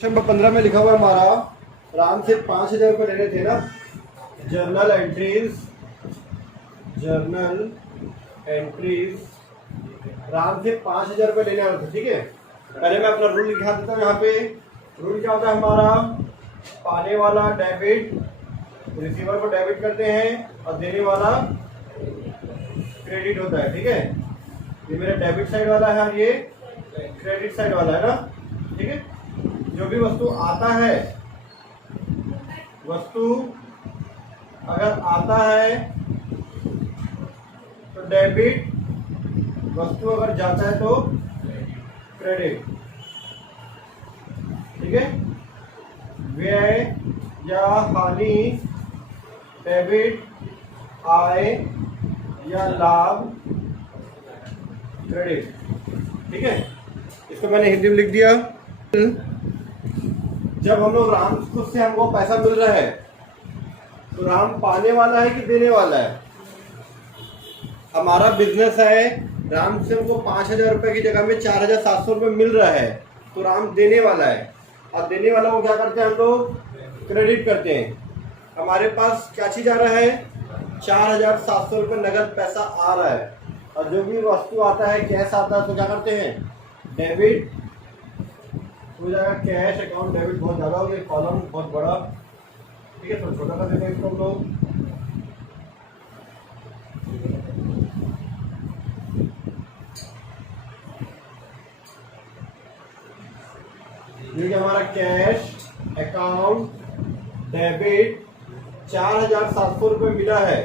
Number 15 में लिखा हुआ है हमारा राम से 5,000 रुपये लेने थे ना। जर्नल एंट्रीज राम से 5,000 रुपये लेने वाले थे। ठीक है, पहले मैं अपना रूल लिखा देता हूँ। यहाँ पे रूल क्या होता है हमारा, पाने वाला डेबिट, रिसीवर को डेबिट करते हैं और देने वाला क्रेडिट होता है। ठीक है, ये मेरा डेबिट साइड वाला है और ये क्रेडिट साइड वाला है ना। ठीक है, जो भी वस्तु आता है, वस्तु अगर आता है तो डेबिट, वस्तु अगर जाता है तो क्रेडिट। ठीक है, व्यय या हानि, डेबिट, आय या लाभ, क्रेडिट। ठीक है, इसको मैंने हिंदी में लिख दिया। जब हम लोग राम से हमको पैसा मिल रहा है तो राम पाने वाला है कि देने वाला है? हमारा बिजनेस है, राम से हमको 5,000 रुपए की जगह में 4,700 रुपये मिल रहा है तो राम देने वाला है। और देने वाला को क्या करते हैं हम लोग, क्रेडिट करते हैं। हमारे पास क्या चीज आ रहा है, 4,700 रुपये नगद पैसा आ रहा है। और जो भी वस्तु आता है, कैश आता है, तो क्या करते हैं, डेबिट हो जाएगा। कैश अकाउंट डेबिट बहुत ज़्यादा हो गया, कॉलम बहुत बड़ा। ठीक है, तो छोटा कर देते हैं इसको हम लोग। ये हमारा कैश अकाउंट डेबिट 4,700 रुपये मिला है।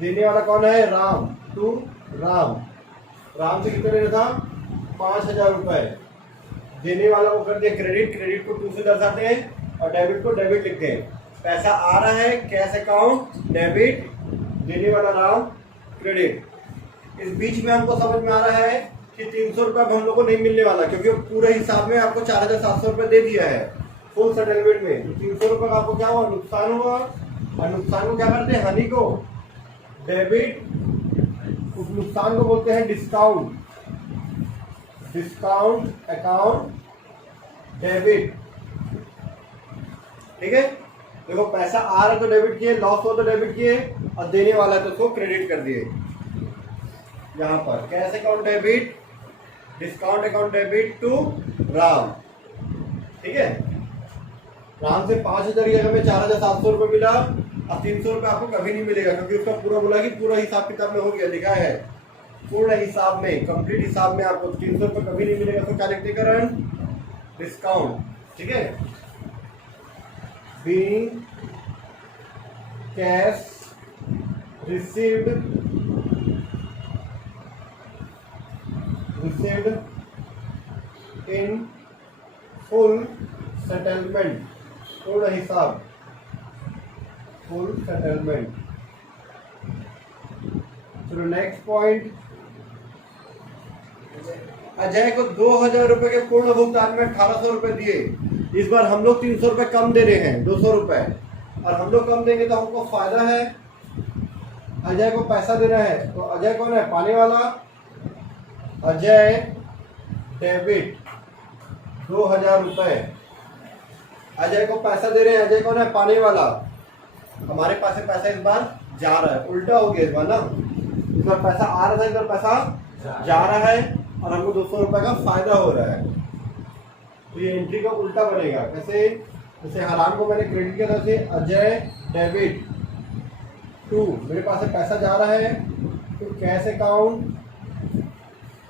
देने वाला कौन है, राम। टू राम से कितने लेना था, 5,000 रुपये। देने वाला को कर दिया क्रेडिट, क्रेडिट को 2 से दर्शाते हैं और डेबिट को डेबिट लिखते हैं। पैसा आ रहा है, कैश अकाउंट डेबिट, देने वाला राम, क्रेडिट। इस बीच में हमको समझ में आ रहा है कि 300 रुपये हम लोग को नहीं मिलने वाला, क्योंकि वो पूरे हिसाब में आपको 4,700 रुपये दे दिया है फुल सेटलमेंट में। 300 रुपये का आपको क्या हुआ, नुकसान हुआ। और नुकसान को क्या करते हैं, हानि को डेबिट, उस नुकसान को बोलते हैं डिस्काउंट अकाउंट डेबिट। ठीक है, देखो पैसा आ रहा है तो डेबिट किए, लॉस हो तो डेबिट किए, और देने वाला है तो उसको क्रेडिट कर दिए। यहां पर cash account debit, discount account debit to Ram. ठीक है, राम से 5,000 की जगह में 4,700 रुपये मिला और 300 रुपये आपको कभी नहीं मिलेगा, क्योंकि उसका पूरा बोला कि पूरा हिसाब किताब में हो गया, लिखा है पूर्ण हिसाब में, कंप्लीट हिसाब में आपको 300 रुपये कभी नहीं मिलेगा। तो क्या लिखते करण, डिस्काउंट। ठीक है, being cash received in full settlement, पूर्ण हिसाब, फुल सेटलमेंट। चलो नेक्स्ट पॉइंट, अजय को 2,000 रुपए के पूर्ण भुगतान में 1,800 रुपए दिए। इस बार हम लोग 300 रुपए कम दे रहे हैं, 200 रुपए, और हम लोग कम देंगे तो हमको फायदा है। अजय को पैसा देना है, तो अजय कौन है, पाने वाला। अजय डेबिट 2,000 रुपए, अजय को पैसा दे रहे हैं, अजय कौन है, पाने वाला। हमारे पास से पैसा इस बार जा रहा है, उल्टा हो गया इस बार ना। इस बार पैसा आ रहा था, इस बार पैसा जा रहा है और हमको 200 रुपए का फायदा हो रहा है। तो ये एंट्री का उल्टा बनेगा। कैसे, जैसे हराम को मैंने क्रेडिट किया था, जैसे अजय डेबिट टू, मेरे पास से पैसा जा रहा है तो कैश अकाउंट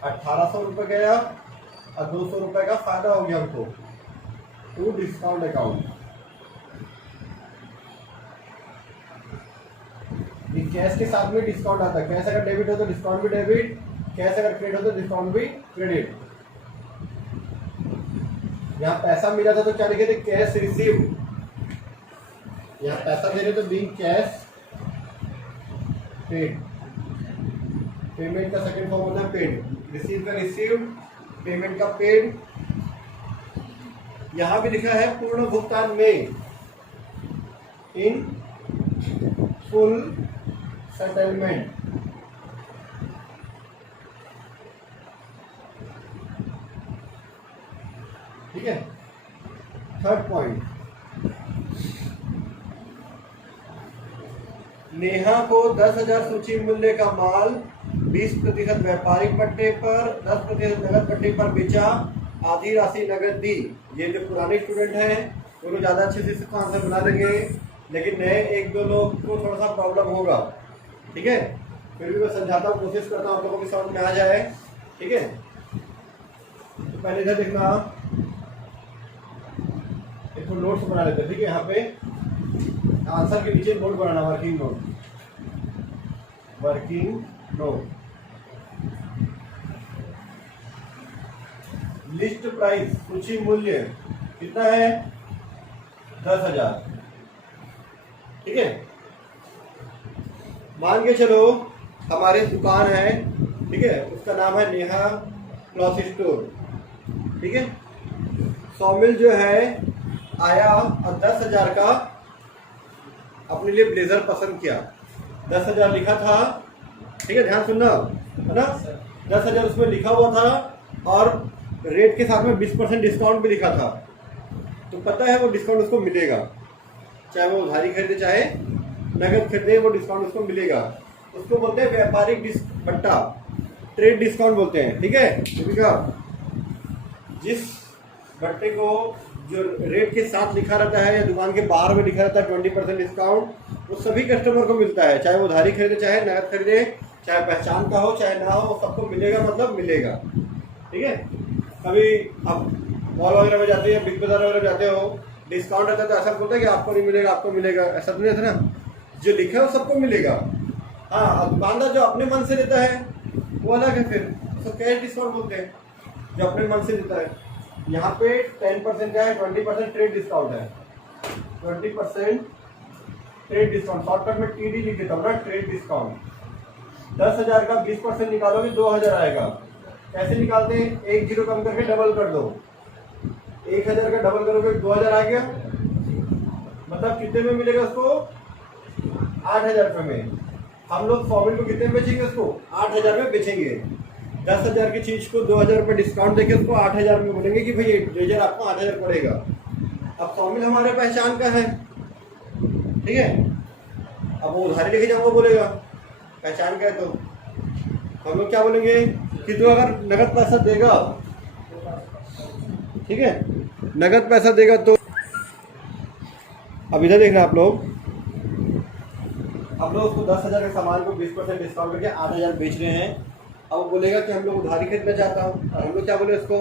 1,800 रुपये गया और 200 रुपये का फायदा हो गया हमको, टू डिस्काउंट अकाउंट। कैश के साथ में डिस्काउंट आता है, कैश अगर डेबिट हो तो डिस्काउंट भी डेबिट, कैश अगर क्रेडिट हो तो डिस्काउंट भी क्रेडिट। यहाँ पैसा मिला था तो क्या लिखे थे, कैश रिसीव्ड। यहाँ पैसा दे रहे तो बीइंग कैश पेड, पेमेंट का सेकंड फॉर्म होता है पेड। रिसीव का रिसीव्ड, पेमेंट का पेड। यहां भी लिखा है पूर्ण भुगतान में, इन फुल सेटलमेंट। ठीक है, थर्ड पॉइंट, नेहा को 10,000 सूची मूल्य का माल 20% व्यापारिक पट्टे पर 10% नगद पट्टे पर बेचा, आधी राशि नगद दी। ये जो पुराने स्टूडेंट हैं वो लोग ज़्यादा अच्छे से इसका आंसर बना देंगे, लेकिन नए एक दो लोग को थोड़ा सा प्रॉब्लम होगा। ठीक है, फिर भी मैं समझाता हूँ, कोशिश करता हूँ आप लोगों की समझ में आ जाए। ठीक है, तो पहले इधर देखना, एक तो नोट्स बना लेते हैं। ठीक है, यहाँ पे आंसर के नीचे नोट बनाना, working note, working note. List price सूची मूल्य कितना है? 10,000। ठीक है, मान के चलो हमारे दुकान है, ठीक है, उसका नाम है नेहा क्लॉथ स्टोर। ठीक है, सौमिल जो है आया और 10,000 का अपने लिए ब्लेजर पसंद किया, 10,000 लिखा था। ठीक है, ध्यान सुनना है ना, 10,000 उसमें लिखा हुआ था और रेट के साथ में 20% डिस्काउंट भी लिखा था। तो पता है वो डिस्काउंट उसको मिलेगा, चाहे वो उधारी खरीदे चाहे नगद खरीदे, वो डिस्काउंट उसको मिलेगा। उसको बोलते हैं व्यापारिक बट्टा, ट्रेड डिस्काउंट बोलते हैं। ठीक है, दीपिका, जिस बट्टे को जो रेट के साथ लिखा रहता है या दुकान के बाहर में लिखा रहता है 20% डिस्काउंट, वो सभी कस्टमर को मिलता है, चाहे वो उधारी खरीदे चाहे नगद खरीदे, चाहे पहचान का हो चाहे ना हो, वो सबको मिलेगा, मतलब मिलेगा। ठीक है, कभी आप मॉल वगैरह में जाते हैं, बिग बाजार वगैरह जाते हो, डिस्काउंट रहता है तो ऐसा बोलता है कि आपको नहीं मिलेगा, आपको मिलेगा, ऐसा तो नहीं रहता ना, जो लिखा है वो सबको मिलेगा। हाँ, और दुकानदार जो अपने मन से देता है वो अलग है, फिर उसको कैश डिस्काउंट बोलते हैं, जो अपने मन से देता है। यहाँ पे 10% का है, 20% ट्रेड डिस्काउंट है, 20% ट्रेड डिस्काउंट, शॉर्टकट में TD लिख देता हूँ ना, ट्रेड डिस्काउंट। 10,000 का 20% निकालोगे 2,000 आएगा। कैसे निकालते हैं? एक जीरो कम करके डबल कर दो, 1,000 का डबल करोगे 2,000 आ गया, मतलब कितने में मिलेगा उसको? 8,000 रुपये में। हम लोग सौमिल को कितने में बेचेंगे? उसको 8,000 में बेचेंगे। 10,000 की चीज को 2,000 रुपये डिस्काउंट देके उसको 8,000 में बोलेंगे कि भाई ये ब्लेजर आपको 8,000 पड़ेगा। अब सौमिल हमारे पहचान का है, ठीक है, अब वो उधारी लेके जाऊंगा बोलेगा, पहचान का है, तो हम लोग क्या बोलेंगे कि तू अगर नगद पैसा देगा, ठीक है, नगद पैसा देगा तो। अब इधर देखना आप लोग उसको 10,000 के सामान को 20% डिस्काउंट करके 8,000 बेच रहे हैं। अब वो बोलेगा कि हम लोग उधारी खरीदना चाहता हूँ, और हम लोग क्या बोले उसको,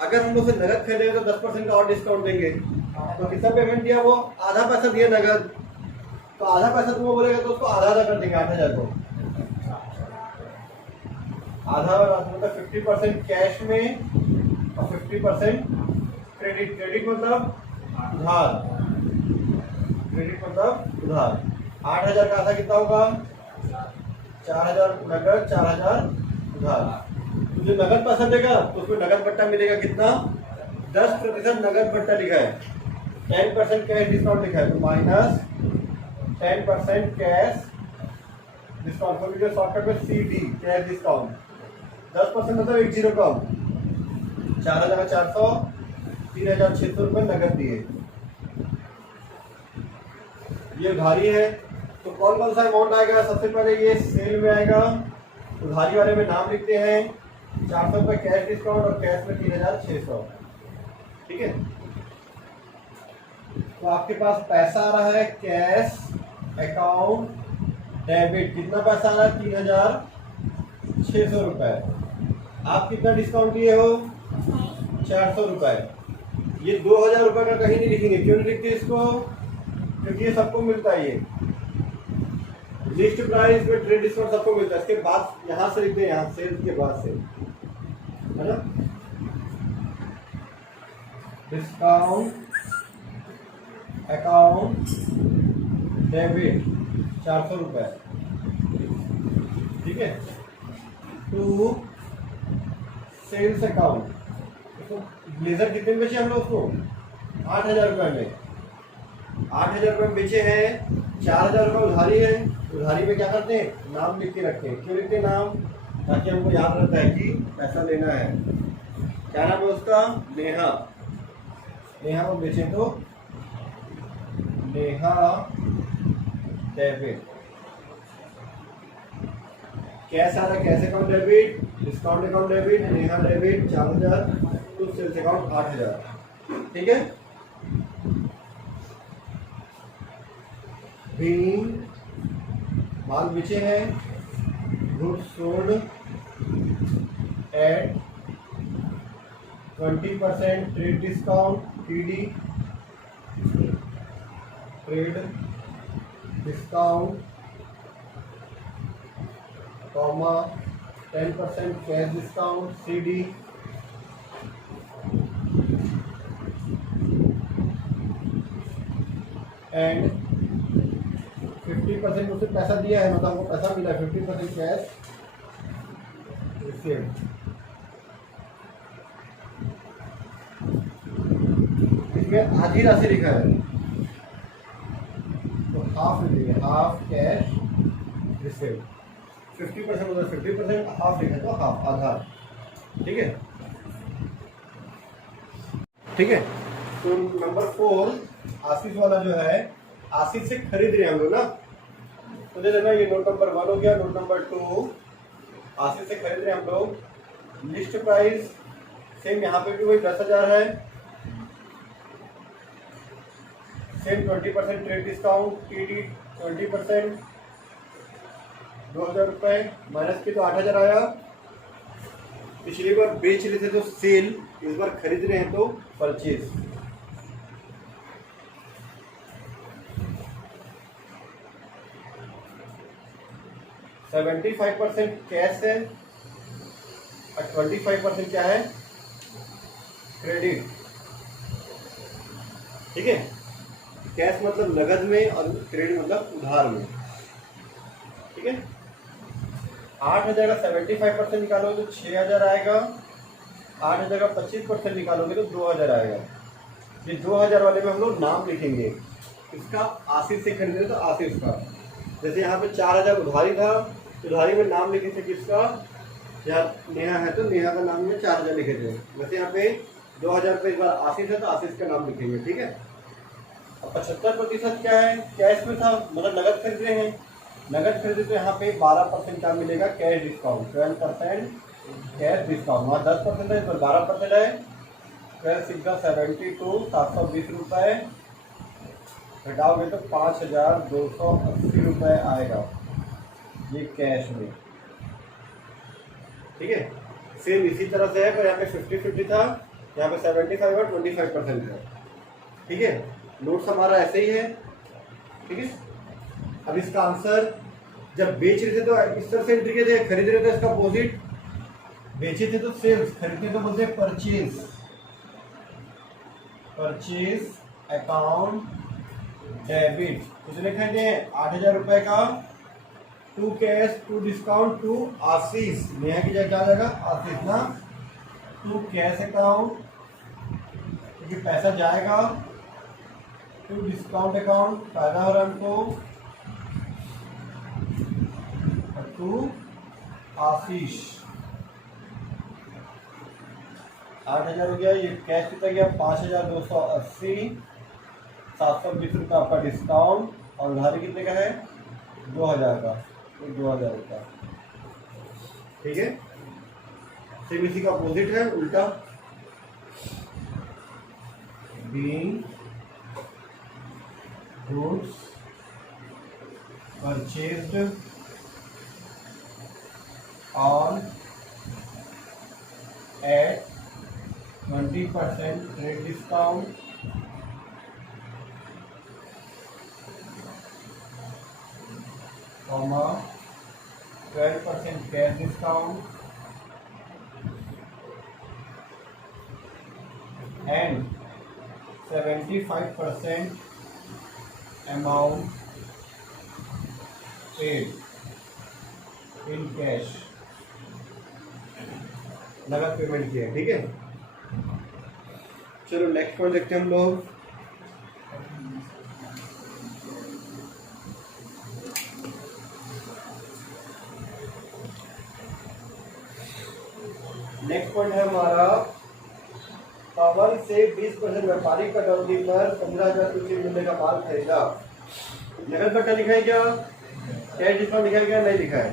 अगर हम लोग से नगद खरीदेंगे तो 10% का और डिस्काउंट देंगे। तो कितना पेमेंट दिया? वो आधा पैसा दिया नगद, तो आधा पैसा तुम्हें बोलेगा तो उसको आधा कर देंगे 8,000 को, आधा मतलब 50% कैश में और 50% क्रेडिट। क्रेडिट मतलब उधार, क्रेडिट मतलब उधार। 8,000 का आधा कितना होगा? 4,000 नगद, 4,000 उधार। तो जो नगद पैसा देगा तो उसमें नगद बट्टा मिलेगा कितना? 10% नगद बट्टा लिखा है, 10% कैश डिस्काउंट लिखा है, तो माइनस 10% कैश डिस्काउंट, तो वीडियो शॉर्टकट में CD, कैश डिस्काउंट। 10% मतलब एक जीरो कम, 4,400, 3,600 रुपये नगद दिए। ये उधारी है, तो कौन कौन सा अमाउंट आएगा? सबसे पहले ये सेल में आएगा, उधारी वाले में नाम लिखते हैं, 400 रुपये कैश डिस्काउंट और कैश में 3,600। ठीक है, तो आपके पास पैसा आ रहा है कैश अकाउंट डेबिट, कितना पैसा आ रहा है? 3,600 रुपये। आप कितना डिस्काउंट दिए हो? 400 रुपये। ये 2,000 रुपये का कहीं नहीं लिखेंगे, क्यों नहीं लिखते इसको? क्योंकि ये सबको मिलता है, ये लिस्ट प्राइस में ट्रेड डिस्काउंट सबको मिलता है। इसके बाद यहाँ से लिखते हैं, यहाँ सेल्स के बाद से, है ना, डिस्काउंट अकाउंट डेबिट 400 रुपये। ठीक है, टू सेल्स अकाउंट। तो ब्लेजर कितने में बेचे हम लोग उसको? 8,000 रुपये में। 8,000 रुपये में बेचे हैं, 4,000 रुपये उधारी है। उधारी में क्या करते हैं? नाम लिख के रखते हैं। क्यों लिखते हैं नाम? ताकि हमको याद रहता है कि पैसा लेना है। क्या नाम है उसका? नेहा। नेहा को बेचें तो नेहा डेबिट, कैश आ रहा है, cash account debit, discount account debit, Neha debit 4000 तो सेल्स अकाउंट 8000। ठीक है, बीइंग माल बेचे हैं, goods sold at 20% trade discount, TD trade discount, comma 10% cash discount, CD and 50% उसे पैसा दिया है, मतलब वो पैसा मिला है, 50% कैश रिसीव्ड। इसमें आधी राशि लिखा है तो हाफ लिखेंगे, हाफ कैश रिसीव्ड। 50% उधर 50%, हाफ लिखा तो हाफ, आधा। ठीक है, ठीक है। तो नंबर 4 आशीष वाला जो है, आशीष से खरीद रहे हैं हम लोग ना, तो दे देना, ये नोट नंबर 1 हो गया। नोट नंबर 2 आशीष से खरीद रहे हैं हम लोग। लिस्ट प्राइस सेम, यहाँ पे भी वही 10,000 है, सेम 20% ट्रेड डिस्काउंट, TD 20%, 2,000 रुपये माइनस की तो 8,000 आया। पिछली बार बेच रहे थे तो सेल, इस बार खरीद रहे हैं तो परचेज। तो 75% कैश है और 25% क्या है, क्रेडिट। ठीक है, कैश मतलब नगद में और क्रेडिट मतलब उधार में। ठीक है, 8,000 का 75% निकालोगे तो 6,000 आएगा, 8,000 का 25% निकालोगे तो 2,000 आएगा। ये 2,000 वाले में हम लोग नाम लिखेंगे, इसका आशीष से खरीदे तो आशीष का। जैसे यहाँ पे 4,000 उधारी था, उधारी में नाम लिखे थे किसका, या नेहा है तो नेहा का नाम में 4,000 लिखे थे। वैसे यहाँ पे 2,000 रुपये इस बार आशीष है तो आशीष का नाम लिखेंगे। ठीक है, अब 75% क्या है, कैश में था, मतलब नगद खरीद रहे हैं। नगद खरीदे तो यहाँ पे 12% क्या मिलेगा, कैश डिस्काउंट, 12% कैश डिस्काउंट। वहाँ 10% है, इस पर 12% है। कैश सीधा 72 720 रुपये, घटाओगे तो 5,280 रुपये आएगा, ये कैश में। ठीक है, सेम इसी तरह से है, पर यहाँ पे 50-50 था, यहाँ पे 75 और 25% है। ठीक है, नोट्स हमारा ऐसे ही है। ठीक है, अब इसका आंसर, जब बेच रहे थे तो इस तरह से एंट्री किए थे, खरीद रहे थे इसका अपोजिट, बेचे थे तो सेल्स, खरीदते तो बोलते परचेज, परचेज अकाउंट डेबिट। कुछ लिखे थे 8,000 रुपये का, to cash, to discount, to Ashish, Neha की जगह क्या आ जाएगा, आशीष ना, टू कैश अकाउंट क्योंकि पैसा जाएगा, टू डिस्काउंट अकाउंट फायदा हो रहा है हमको, और टू आशीष। 8,000 हो गया, ये कैश कितना गया 5,280, 720 रुपये आपका डिस्काउंट, और उधारी कितने का है 2,000 का, तो 2,000 रुपया। ठीक है, सेम इसी का अपोजिट है, उल्टा। Being goods purchased on at 20% trade discount, comma 12% cash discount and 75% amount paid in cash, नगद पेमेंट किया। ठीक है, चलो नेक्स्ट पॉइंट देखते हैं हम लोग। नेक्स्ट पॉइंट है हमारा पवन से 20% व्यापारिक कटौती पर 15,000 सूची मूल्य का माल खरीदा। नगद बट्टा लिखा है क्या? कैश डिस्काउंट लिखा है क्या? नहीं लिखा है।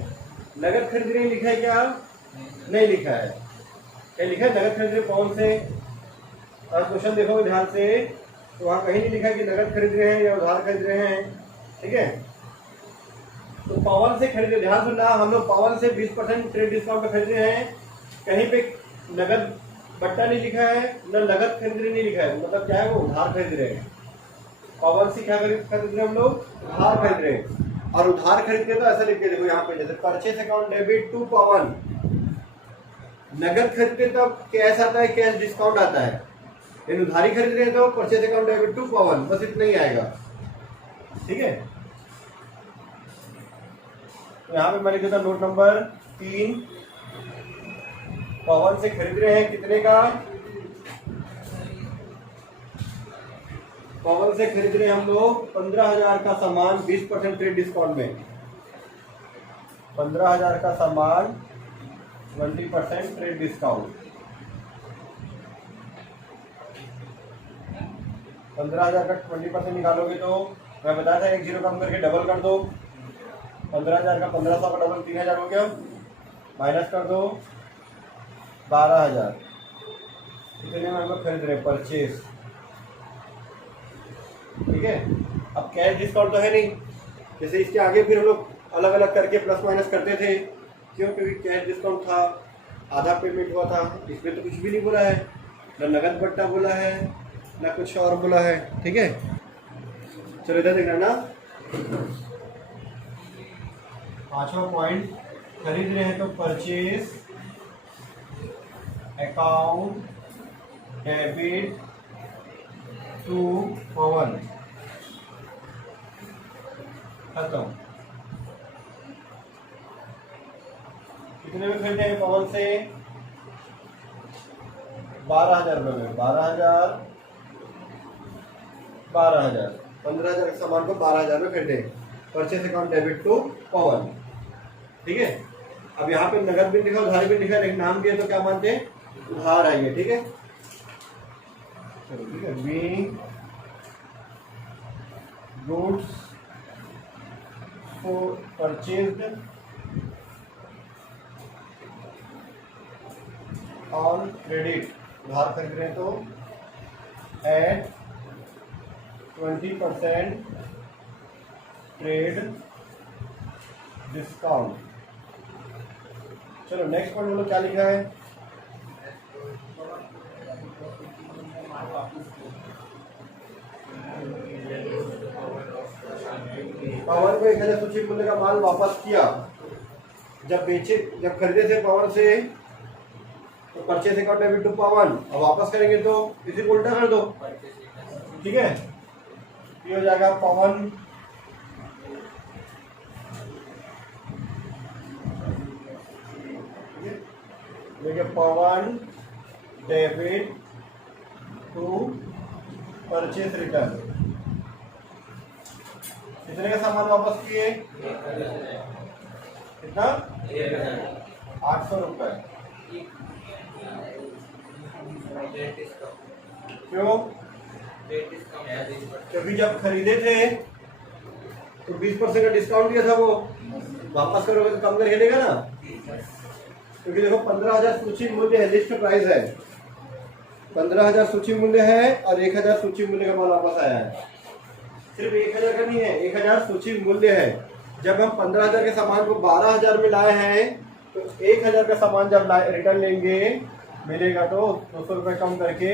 नगद खरीद रहे लिखा है क्या? नहीं लिखा है। क्या लिखा है? नगद खरीद रहे पवन से। और क्वेश्चन देखोगे ध्यान से तो वहाँ कहीं नहीं लिखा है कि नगद खरीद रहे हैं या उधार खरीद रहे हैं। ठीक है, तो पवन से खरीदे, ध्यान सुनना, हम लोग पवन से 20% ट्रेड डिस्काउंट पे खरीद रहे हैं। कहीं पे नगद बट्टा नहीं लिखा है, न नगद खरीद रहे नहीं लिखा है, मतलब क्या है, वो उधार खरीद रहे हैं। पवन से क्या खरीद रहे हैं हम लोग? उधार खरीद रहे हैं। और उधार खरीद के तो ऐसा लिख के देखो यहाँ पे, जैसे परचेस अकाउंट डेबिट टू पवन। नगद खरीदते तब कैश आता है, कैश डिस्काउंट आता है। लेकिन उधारी खरीद रहे हैं तो परचेस अकाउंट डेबिट टू पवन, बस इतना ही आएगा। ठीक है, तो यहाँ पे मैं लिख देता नोट नंबर 3। पवन से खरीद रहे हैं कितने का? पवन से खरीद रहे हैं हम लोग 15,000 का सामान 20% ट्रेड डिस्काउंट में। 15,000 का सामान 20% ट्रेड डिस्काउंट। 15,000 का 20% निकालोगे तो मैं बताया था, एक जीरो कम करके डबल कर दो। 15,000 का 1500 का डबल 3,000 हो गया। माइनस कर दो 12,000। इतने में हम लोग खरीद रहे हैं परचेस। ठीक है, अब कैश डिस्काउंट तो है नहीं, जैसे इसके आगे फिर हम लोग अलग अलग करके प्लस माइनस करते थे। क्यों? क्योंकि कैश डिस्काउंट था, आधा पेमेंट हुआ था। इसमें तो कुछ भी नहीं बोला है, न नगद बट्टा बोला है, न कुछ और बोला है। ठीक है, चलो इधर देखना ना। 5वां पॉइंट, खरीद रहे हैं तो परचेस अकाउंट डेबिट टू पवन, खत्म। कितने में खरीदे हैं पवन से? 12,000 रुपये में। 12,000 15,000 के सामान को 12,000 में खरीदे। परचेस अकाउंट डेबिट टू पवन। ठीक है, अब यहाँ पे नगद भी लिखा, उधार भी लिखा, लेकिन नाम दिया तो क्या मानते हैं? उधार है ये। ठीक है, चलो ठीक है। Being goods for purchased on credit, उधार खरीद रहे हैं तो एट 20% ट्रेड डिस्काउंट। चलो नेक्स्ट पॉइंट बोलो क्या लिखा है? पवन को 1,000 सूची मूल्य का माल वापस किया। जब खरीदे थे पवन से तो परचेस अकाउंट डेबिट टू पवन। अब वापस करेंगे तो इसी को उल्टा कर दो। ठीक है, ये हो जाएगा पवन पवन डेबिट टू परचेस रिटर्न। कितने का सामान वापस किए? कितना? 800 रुपए। क्यों? क्योंकि जब खरीदे थे तो 20% का डिस्काउंट दिया था, वो वापस करोगे तो कम करके देगा ना। क्योंकि देखो 15,000 सूची मूल्य है, लिस्ट प्राइस है। 15,000 सूची मूल्य है और 1,000 सूची मूल्य का माल वापस आया है। सिर्फ 1,000 का नहीं है, 1,000 सूची मूल्य है। जब हम 15,000 के सामान को 12,000 में लाए हैं तो 1,000 का सामान जब रिटर्न लेंगे मिलेगा तो 200 रुपये कम करके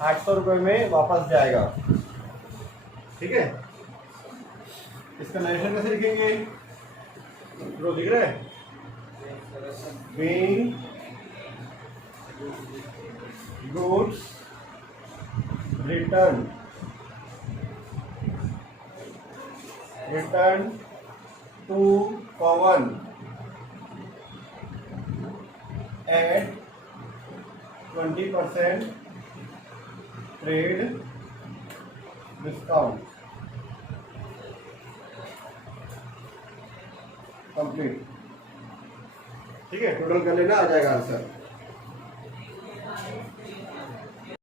800 रुपये में वापस जाएगा। ठीक है, इसका नरेशन कैसे लिखेंगे? रो दिख रहा है? Being goods returned to Pawan at 20% trade discount. Complete. ठीक है, टोटल कर लेना, आ जाएगा आंसर।